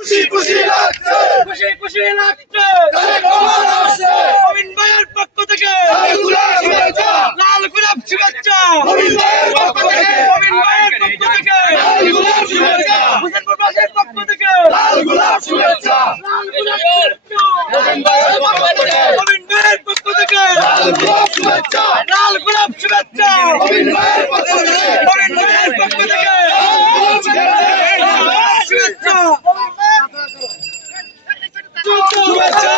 খুশি খুশি লাগছে, খুশি খুশি লাগছে। তারেক রহমান আসছে, মবিন ভাইয়ের পক্ষ থেকে লাল গোলাপ শুভেচ্ছা, লাল গোলাপ শুভেচ্ছা। মবিন ভাইয়ের পক্ষ থেকে মবিন ভাইয়ের পক্ষ থেকে লাল গোলাপ শুভেচ্ছা, হোসেন প্রবাসের পক্ষ থেকে লাল গোলাপ শুভেচ্ছা, লাল গোলাপ শুভেচ্ছা। মবিন ভাইয়ের পক্ষ থেকে মবিন ভাইয়ের পক্ষ থেকে লাল গোলাপ শুভেচ্ছা, লাল গোলাপ শুভেচ্ছা। মবিন ভাইয়ের পক্ষ থেকে মবিন ভাইয়ের পক্ষ থেকে শুভেচ্ছা। শুভেচ্ছা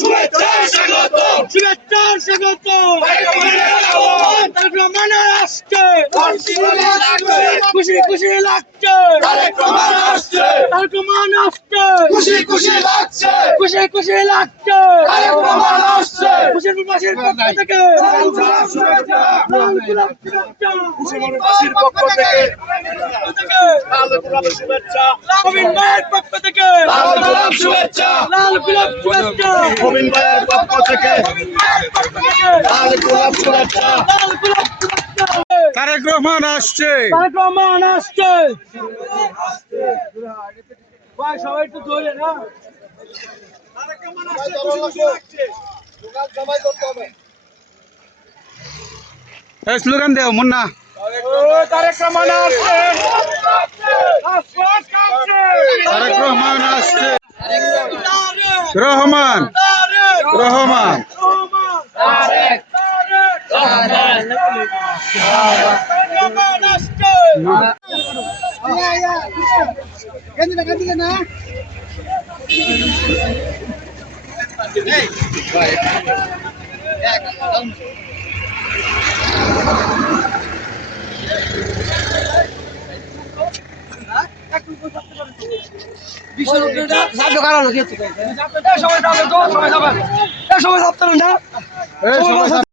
শুভেচ্ছা স্বাগত, শুভেচ্ছার স্বাগত। আসছে খুশি খুশি লাগছে। তারেক রহমান আসছে, তারকমান আসছে খুশি খুশি লাগছে, খুশি খুশি লাগছে। তারেক রহমান আসছে, হোসেন প্রবাসীর পক্ষ থেকে লাল গোলাপ শুভেচ্ছা, লাল গোলাপ শুভেচ্ছা। প্রবাসীর পক্ষ থেকে লাল গোলাপ শুভেচ্ছা, মবিন ভাইয়ের পক্ষ থেকে লাল গোলাপ শুভেচ্ছা, লাল গোলাপ শুভেচ্ছা। মবিন ভাইয়ের পক্ষ থেকে লাল গোলাপ শুভেচ্ছা। লাল গোলাপ শুভেচ্ছা। তারেক রহমান আসছে। তারকমান আসছে। ভাই সবাই একটু ধরে না। এই স্লোগান দেও মুন্না। তারেক রহমান আসছে। তারেক রহমান আসছে। তারেক রহমান তারেক রহমান তারেক রহমান আসছে। এই সবাই